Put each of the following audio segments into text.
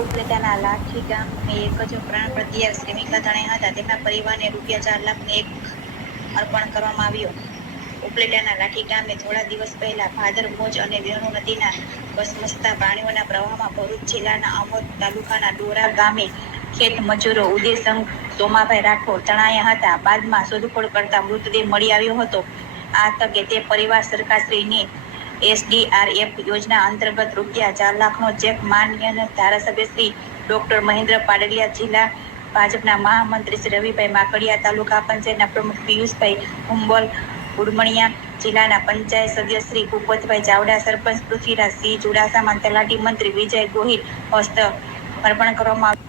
ઉપલેટાના લાઠી ગામે એક જ પ્રાણ પ્રત્યે શ્રેમિકા તણાઈ હતા. તેમના પરિવારને રૂપિયા ચાર લાખને એક અર્પણ કરવામાં આવ્યો. ઉપલેટાના લાઠી ગામે થોડા દિવસ પહેલા ભાદર મોજ અને વેણુ નદીના ભસમસતા પ્રાણીઓના પ્રવાહમાં ભરૂચ જિલ્લાના અમોદ તાલુકાના ડોરા ગામે ખેત મજૂરો ઉદયસંગ સોમાભાઈ રાઠોડ તણાયા હતા. બાદમાં શોધખોળ કરતા મૃતદેહ મળી આવ્યો હતો. આ તકે તે પરિવાર સરકારશ્રીની એસડીઆરએફ યોજના અંતર્ગત રૂપિયા ચાર લાખનો ચેક માન્ય ધારાસભ્ય શ્રી ડોક્ટર મહેન્દ્ર પાડલિયા જિલ્લા ભાજપના મહામંત્રી શ્રી રવિભાઈ માકડિયા, તાલુકા પંચાયતના પ્રમુખ પિયુષભાઈ હુંબલ, ઉડમણિયા જિલ્લાના પંચાયત સભ્ય શ્રી ભૂપતભાઈ ચાવડા, સરપંચ પૃથ્વીરાજ સિંહ ચુડાસામાં તલાટી મંત્રી વિજય ગોહિલ હસ્ત અર્પણ કરવામાં આવ્યું.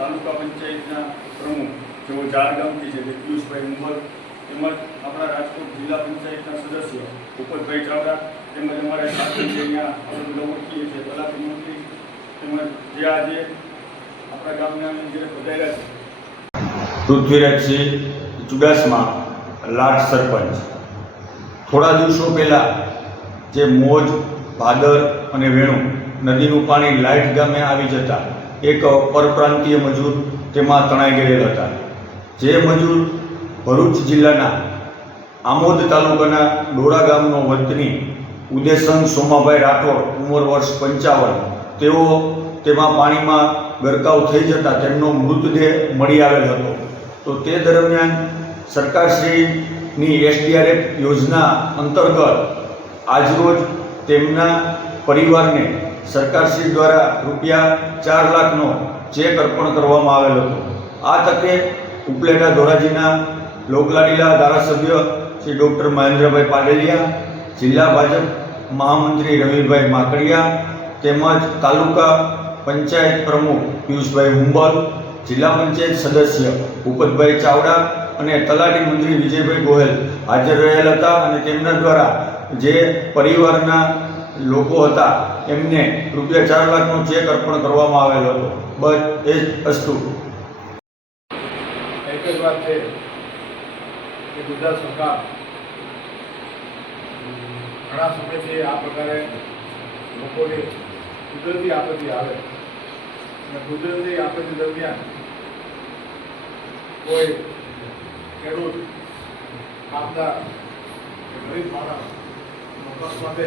તાલુકા પંચાયતના પ્રમુખ, જેઓ ચાર ગામથી છે પિયુષભાઈ ઉંમર તેમજ આપણા રાજકોટ જિલ્લા પંચાયતના સદસ્ય ભૂપતભાઈ ચાવડા તેમજ અમારા સાથે છે અહીંયા આપણે ઓળખીએ છીએ મંત્રી, તેમજ જે આજે આપણા ગામના જે પધાર્યા છે. પૃથ્વીરાજસિંહ ચુડાસમા, લાટ સરપંચ. થોડા દિવસો પહેલાં જે મોજ, ભાદર અને વેણુ નદીનું પાણી લાઇટ ગામે આવી જતા, એક પરપ્રાંતીય મજૂર તેમાં તણાઈ ગયેલ હતા. જે મજૂર ભરૂચ જિલ્લાના આમોદ તાલુકાના ડોરા ગામનો વતની ઉદેસંગ સોમાભાઈ રાઠોડ, ઉંમર વર્ષ પંચાવન. તેઓ તેમાં પાણીમાં ગરકાવ થઈ જતા તેમનો મૃતદેહ મળી આવેલ હતો. તો તે દરમિયાન સરકારશ્રીની એસડીઆરએફ યોજના અંતર્ગત આજરોજ તેમના પરિવારને સરકારશ્રી દ્વારા રૂપિયા ચાર લાખનો ચેક અર્પણ કરવામાં આવેલ હતો. આ તકે ઉપલેટા ધોરાજીના લોકલાડીલા ધારાસભ્ય શ્રી ડૉક્ટર મહેન્દ્રભાઈ પાડેલિયા, જિલ્લા ભાજપ મહામંત્રી રવિભાઈ માકડિયા તેમજ તાલુકા પંચાયત પ્રમુખ પિયુષભાઈ હુંબલ, જિલ્લા પંચાયત સદસ્ય ભૂપતભાઈ ચાવડા અને તલાટી મંત્રી વિજયભાઈ ગોહેલ હાજર રહેલ હતા અને તેમના દ્વારા જે પરિવારના લોકો હતા એમને રૂપિયા ચાર લાખનો ચેક અર્પણ કરવામાં આવેલો હતો. બસ એ જ અસ્તુ એક જ વાત છે. કે ગુજરાત સરકાર ઘણા સમયથી આ પ્રકારે લોકોની કુદરતી આપત્તિ આવે. અને કુદરતી આપત્તિ દરમિયાન કોઈ ખેડૂત કામદાર કે ગરીબ માણસ અકસ્માતે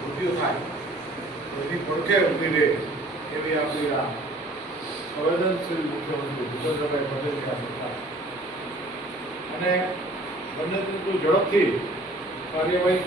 મૃત્યુ થાય, તો એની પડખે ઊભી રહે એવી આપણી આ સંવેદનશીલ મુખ્યમંત્રી ભૂપેન્દ્રભાઈ પટેલની આ સરકાર અને બંને ઝડપથી કાર્યવાહી